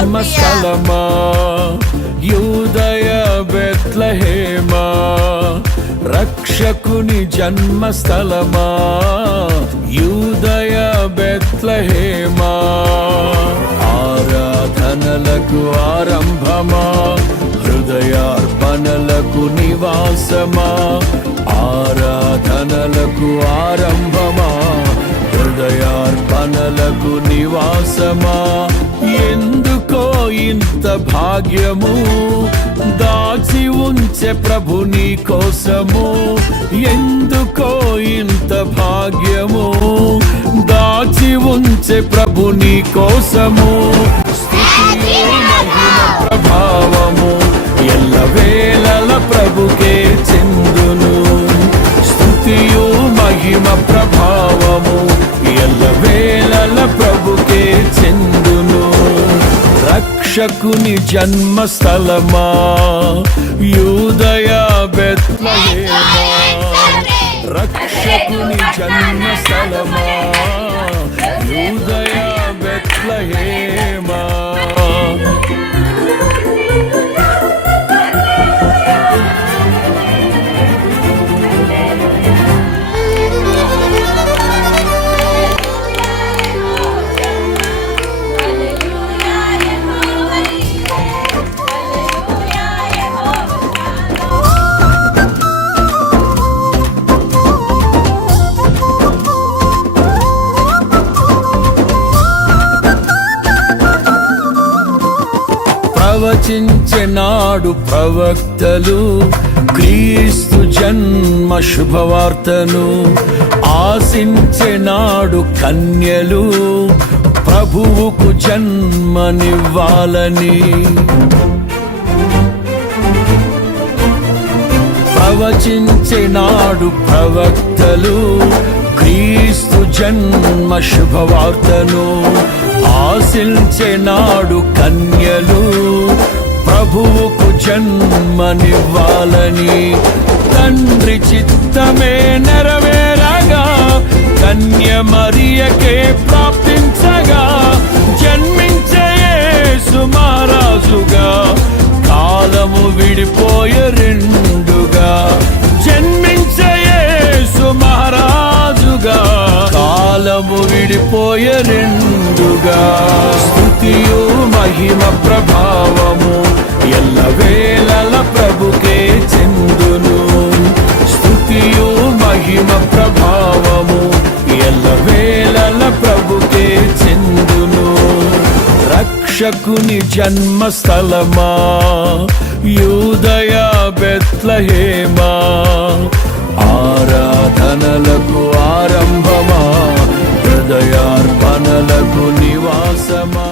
జన్మస్థలమా యూదయ బెత్లెహేమా రక్షకుని జన్మస్థలమా యూదయ బెత్లెహేమా ఆరాధనలకు ఆరంభమా హృదయార్పణలకు నివాసమా ఆరాధనలకు ఆరంభమా హృదయార్పణలకు నివాసమా ఎందుకో ఇంత భాగ్యము దాచి ఉంచే ప్రభు నీ కోసము ఎందుకో ఇంత భాగ్యము దాచి ఉంచే ప్రభు నీ కోసము స్తుతియు మహిమ ప్రభావము ఎల్లవేళల ప్రభుకే చెందును స్తుతియు మహిమ ప్రభావము ఎల్లవేళల ప్రభుకే చెందును రక్షకుని జన్మస్థలమా యూదయ బెత్లెహేమా రక్షకుని జన్మస్థలమా యూదయ బెత్లెహేమా ప్రవచించెనాడు ప్రవక్తలు క్రీస్తు జన్మ శుభవార్తను ఆశించెనాడు కన్యలు ప్రభువుకు జన్మనివ్వాలని ప్రవచించెనాడు ప్రవక్తలు క్రీస్తు జన్మ శుభవార్తను ఆశించెనాడు కన్యలు ప్రభువుకు జన్మనివ్వాలని తండ్రి చిత్తమే నెరవేరగా కన్య మరియకే ప్రాప్తించగా జన్మించే యేసు మహారాజుగా కాలము విడిపోయే రెండుగా జన్మించే యేసు మహారాజుగా కాలము విడిపోయే రెండుగా స్తుతియు మహిమ ప్రభావము ఎల్లవేళల ప్రభుకే చెందును స్తుతియు మహిమ ప్రభావము ఎల్లవేళల ప్రభుకే చెందును రక్షకుని జన్మస్థలమా యూదయ బెత్లెహేమా ఆరాధనలకు ఆరంభమా హృదయార్పణలకు నివాసమా